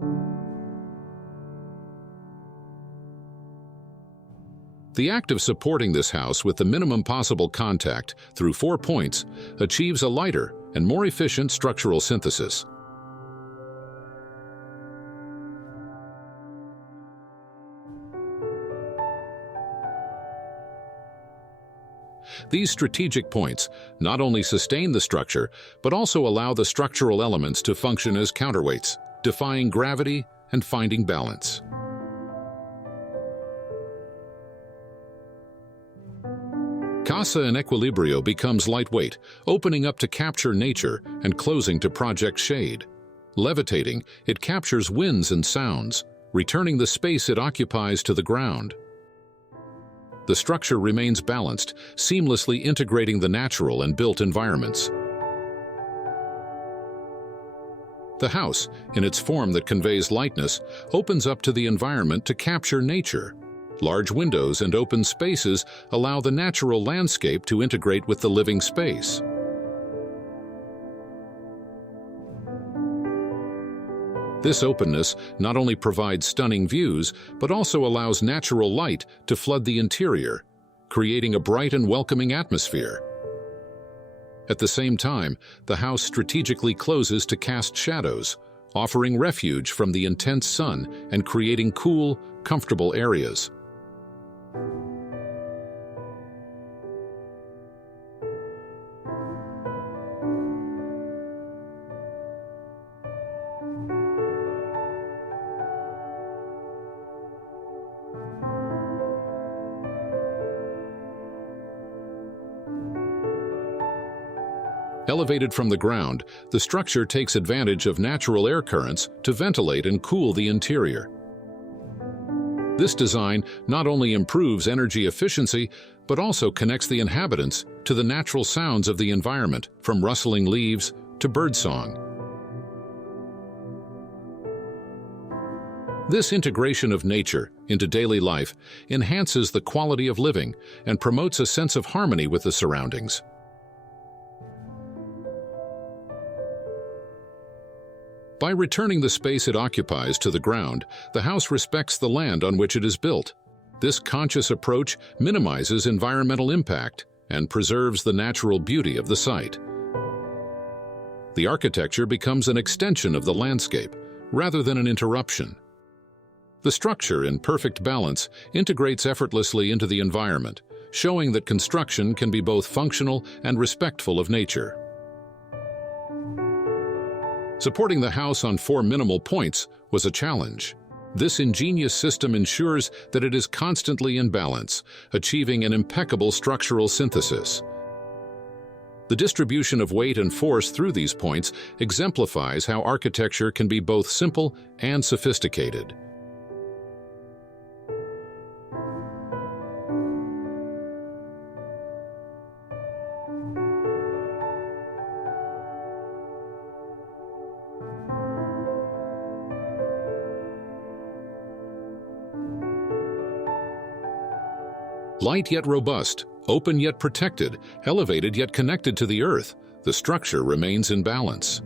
The act of supporting this house with the minimum possible contact through 4 points achieves a lighter and more efficient structural synthesis. These strategic points not only sustain the structure, but also allow the structural elements to function as counterweights, defying gravity and finding balance. Casa in Equilibrio becomes lightweight, opening up to capture nature and closing to project shade. Levitating, it captures winds and sounds, returning the space it occupies to the ground. The structure remains balanced, seamlessly integrating the natural and built environments. The house, in its form that conveys lightness, opens up to the environment to capture nature. Large windows and open spaces allow the natural landscape to integrate with the living space. This openness not only provides stunning views, but also allows natural light to flood the interior, creating a bright and welcoming atmosphere. At the same time, the house strategically closes to cast shadows, offering refuge from the intense sun and creating cool, comfortable areas. Elevated from the ground, the structure takes advantage of natural air currents to ventilate and cool the interior. This design not only improves energy efficiency, but also connects the inhabitants to the natural sounds of the environment, from rustling leaves to birdsong. This integration of nature into daily life enhances the quality of living and promotes a sense of harmony with the surroundings. By returning the space it occupies to the ground, the house respects the land on which it is built. This conscious approach minimizes environmental impact and preserves the natural beauty of the site. The architecture becomes an extension of the landscape, rather than an interruption. The structure, in perfect balance, integrates effortlessly into the environment, showing that construction can be both functional and respectful of nature. Supporting the house on 4 minimal points was a challenge. This ingenious system ensures that it is constantly in balance, achieving an impeccable structural synthesis. The distribution of weight and force through these points exemplifies how architecture can be both simple and sophisticated. Light yet robust, open yet protected, elevated yet connected to the earth, the structure remains in balance.